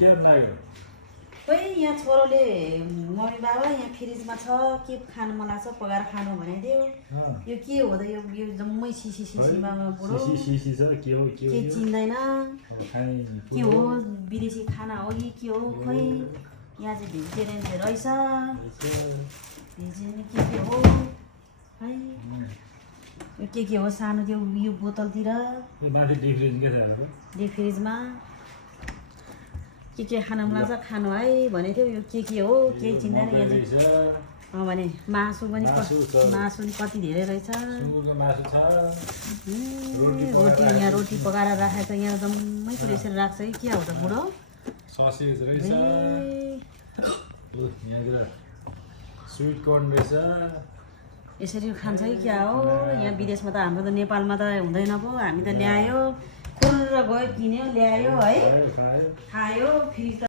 क्या लाग्यो खोइ यहाँ छोरोले मम्मी बाबा यहाँ फ्रिजमा छ के खानु मन लाग्छ पकाएर खानु भनिदियो यो के हो त यो जम्मै सिसीमा बुढो सिसी छ के हो के चिन्दैन के हो विदेशी खाना हो कि के हो खोइ यहाँ चाहिँ भेजिटेरियन चाहिँ रहेछ भेजिटेरियन के हो है यो के हो सानो त्यो यो बोतलतिर डिप फ्रिजमा के खान मन लाग्छ खानु है भनेको थियो यो के हो केही चिन्दैन यहाँ चाहिँ भने मासु पनि कति धेरै रहेछ रोटी यहाँ रोटी पकाएर राखेको छ यहाँ जम्मै कुरो यसरी राख्छ है के हो त बुढो ससेज रहेछ स्वीट कर्न रहेछ यसरी खान्छ कि क्या हो यहाँ विदेशमा त हाम्रो त नेपालमा त हुँदैन पो हामी त ल्यायो खुर्र गयो किन्यो ल्यायो है खायो फेरि